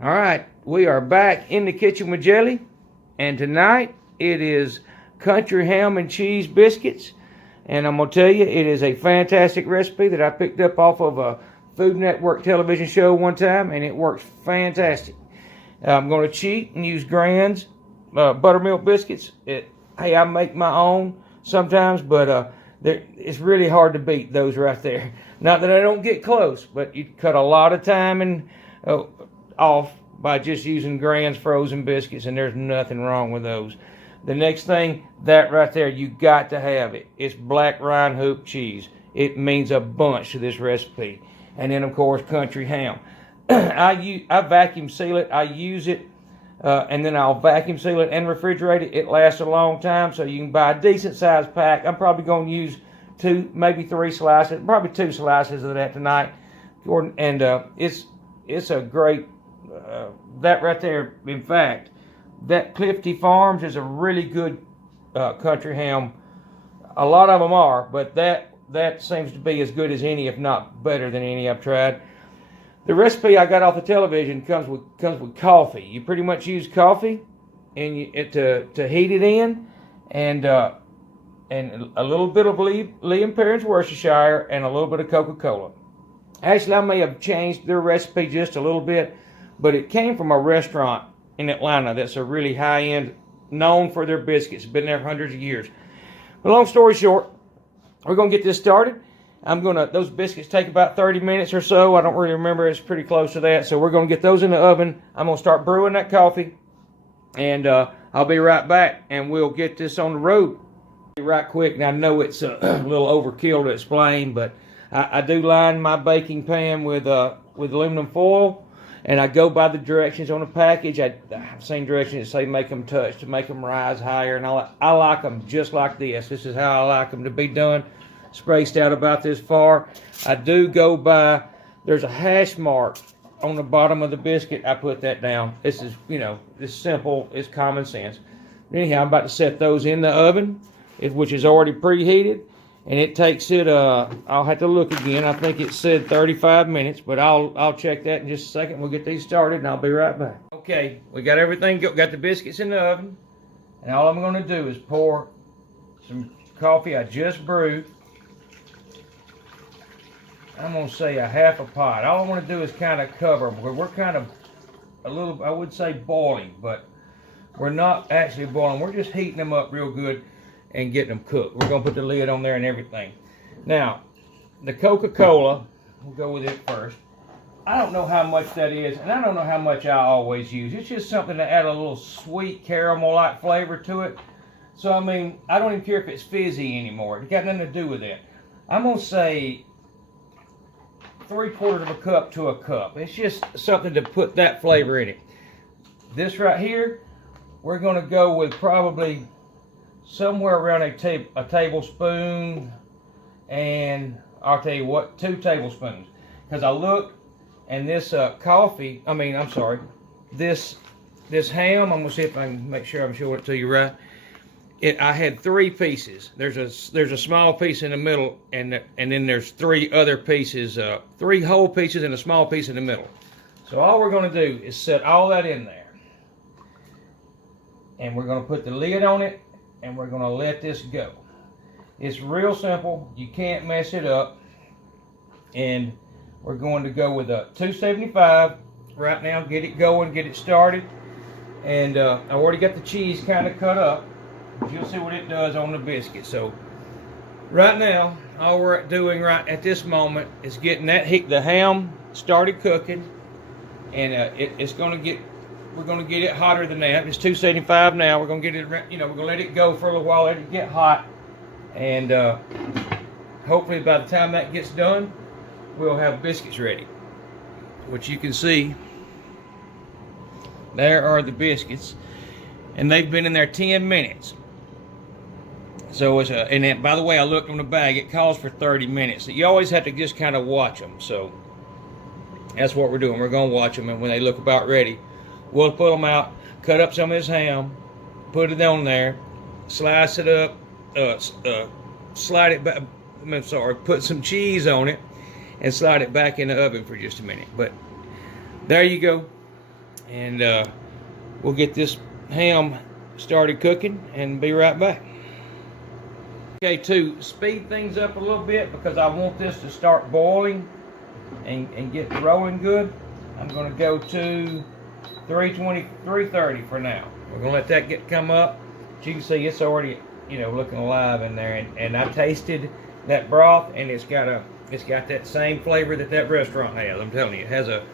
All right, we are back in the kitchen with Jelly, and tonight it is country ham and cheese biscuits. And I'm going to tell you, it is a fantastic recipe that I picked up off of a Food Network television show one time, and it works fantastic. I'm going to cheat and use Grand's buttermilk biscuits. Hey, I make my own sometimes, but it's really hard to beat those right there. Not that I don't get close, but you cut a lot of time and off by just using Grand's frozen biscuits, and there's nothing wrong with those. The next thing, that right there, you got to have it. It's black rind hoop cheese. It means a bunch to this recipe. And then, of course, country ham. I vacuum seal it. I use it, and then I'll vacuum seal it and refrigerate it. It lasts a long time, so you can buy a decent sized pack. I'm probably going to use 2, maybe 3 slices, probably 2 slices of that tonight. And it's a great, that right there, in fact, that Clifty Farms is a really good country ham. A lot of them are, but that seems to be as good as any, if not better than any I've tried. The recipe I got off the television comes with coffee. You pretty much use coffee and to heat it in, and a little bit of Lea & Perrins Worcestershire, and a little bit of Coca-Cola. Actually, I may have changed their recipe just a little bit, but it came from a restaurant in Atlanta that's a really high-end, known for their biscuits. Been there for hundreds of years. But long story short, we're going to get this started. Those biscuits take about 30 minutes or so. I don't really remember. It's pretty close to that. So we're going to get those in the oven. I'm going to start brewing that coffee, and I'll be right back, and we'll get this on the road right quick. And I know it's a little overkill to explain, but I do line my baking pan with aluminum foil, and I go by the directions on the package. I've seen directions that say make them touch to make them rise higher, and I like them just like this. This is how I like them to be done, spaced out about this far. I do go by, there's a hash mark on the bottom of the biscuit. I put that down. This is, it's simple, it's common sense. Anyhow, I'm about to set those in the oven, which is already preheated. And it takes it, I'll have to look again. I think it said 35 minutes, but I'll check that in just a second. We'll get these started, and I'll be right back. Okay, we got everything, got the biscuits in the oven. And all I'm going to do is pour some coffee I just brewed. I'm going to say a half a pot. All I want to do is kind of cover them. We're kind of a little, I would say boiling, but we're not actually boiling. We're just heating them up real good and getting them cooked. We're going to put the lid on there and everything. Now, the Coca-Cola, we'll go with it first. I don't know how much that is, and I don't know how much I always use. It's just something to add a little sweet caramel-like flavor to it. So, I mean, I don't even care if it's fizzy anymore. It got nothing to do with it. I'm going to say 3/4 of a cup to a cup. It's just something to put that flavor in it. This right here, we're going to go with probably somewhere around a tablespoon, and I'll tell you what, 2 tablespoons. Because I looked, and this this ham, I'm going to see if I can make sure I'm showing it to you right. I had 3 pieces. There's a small piece in the middle, and then there's 3 other pieces, 3 whole pieces and a small piece in the middle. So all we're going to do is set all that in there. And we're going to put the lid on it, and we're going to let this go. It's real simple. You can't mess it up. And we're going to go with a 275 right now. Get it going, get it started. And I already got the cheese kind of cut up. You'll see what it does on the biscuit. So right now, all we're doing right at this moment is getting the ham started cooking. And it's going to get, we're going to get it hotter than that. It's 275 now. We're going to get it, we're going to let it go for a little while, let it get hot. And hopefully by the time that gets done, we'll have biscuits ready. Which you can see, there are the biscuits. And they've been in there 10 minutes. So it's and then, by the way, I looked on the bag, it calls for 30 minutes. So you always have to just kind of watch them. So that's what we're doing. We're going to watch them, and when they look about ready, we'll pull them out, cut up some of this ham, put it on there, slice it up, slide it back, put some cheese on it, and slide it back in the oven for just a minute. But there you go. and we'll get this ham started cooking and be right back. Okay, to speed things up a little bit, because I want this to start boiling and get rolling good, I'm going to go to 330 for now. We're going to let that come up. As you can see, it's already, you know, looking alive in there, and I tasted that broth, and it's got that same flavor that restaurant has. I'm telling you, it has a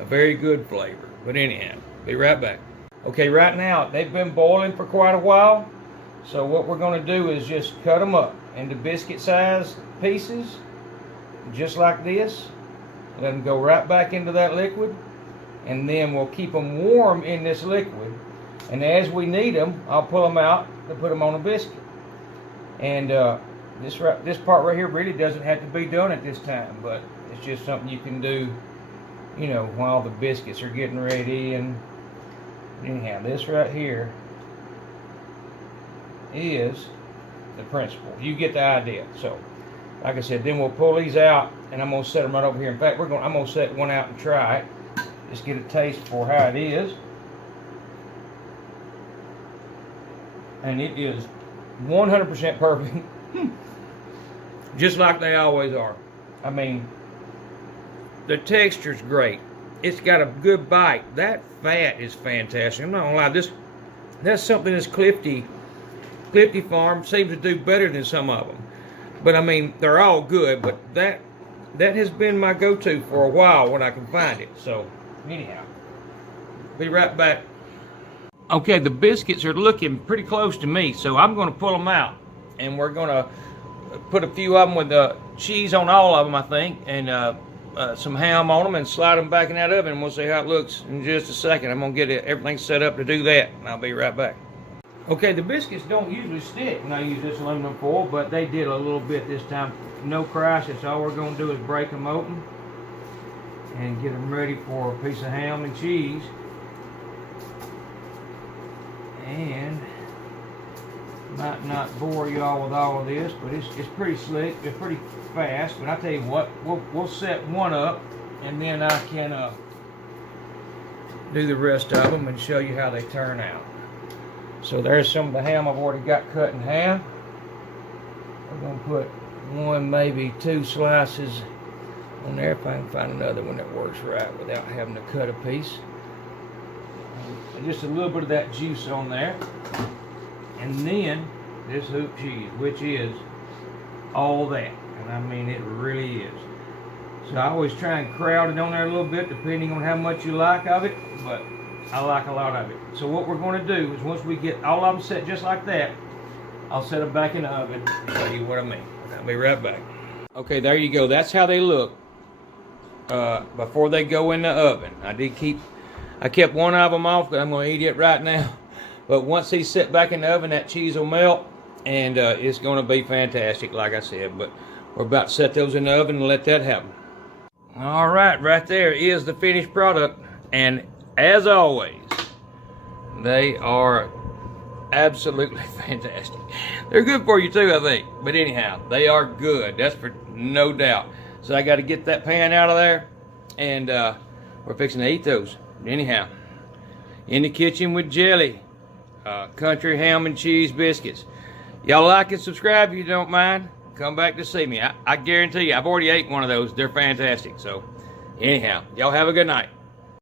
very good flavor. But anyhow, be right back. Okay, right now they've been boiling for quite a while, so what we're going to do is just cut them up into biscuit size pieces, just like this. Let them go right back into that liquid, and then we'll keep them warm in this liquid, and as we need them, I'll pull them out to put them on a biscuit. And this part right here really doesn't have to be done at this time, but it's just something you can do, you know, while the biscuits are getting ready. And anyhow, this right here is the principle. You get the idea. So, like I said, then we'll pull these out, and I'm gonna set them right over here. In fact, I'm gonna set one out and try it, just get a taste for how it is. And it is 100% perfect, just like they always are. I mean, the texture's great. It's got a good bite. That fat is fantastic. I'm not gonna lie, that's something this Clifty Farm seems to do better than some of them. But I mean, they're all good, but that has been my go-to for a while when I can find it. So anyhow, be right back. Okay, the biscuits are looking pretty close to me, so I'm going to pull them out, and we're going to put a few of them with cheese on all of them, I think, and some ham on them, and slide them back in that oven, and we'll see how it looks in just a second. I'm going to get everything set up to do that, and I'll be right back. Okay, the biscuits don't usually stick when I use this aluminum foil, but they did a little bit this time. No crisis. All we're going to do is break them open and get them ready for a piece of ham and cheese. And might not bore y'all with all of this, but it's pretty slick. It's pretty fast. But I tell you what, we'll set one up, and then I can do the rest of them and show you how they turn out. So there's some of the ham I've already got cut in half. We're going to put one, maybe two slices on there if I can find another one that works right without having to cut a piece. And just a little bit of that juice on there. And then this hoop cheese, which is all that. And I mean, it really is. So I always try and crowd it on there a little bit, depending on how much you like of it. But I like a lot of it. So what we're going to do is, once we get all of them set just like that, I'll set them back in the oven and show you what I mean. I'll be right back. Okay, there you go. That's how they look before they go in the oven. I kept one of them off because I'm going to eat it right now. But once he's set back in the oven, that cheese will melt, and it's going to be fantastic, like I said. But we're about to set those in the oven and let that happen. All right, right there is the finished product, and as always, they are absolutely fantastic. They're good for you too, I think. But anyhow, they are good. That's for no doubt. So I got to get that pan out of there, and we're fixing to eat those. Anyhow, in the kitchen with jelly, country ham and cheese biscuits. Y'all like and subscribe if you don't mind. Come back to see me. I guarantee you, I've already ate one of those. They're fantastic. So anyhow, y'all have a good night.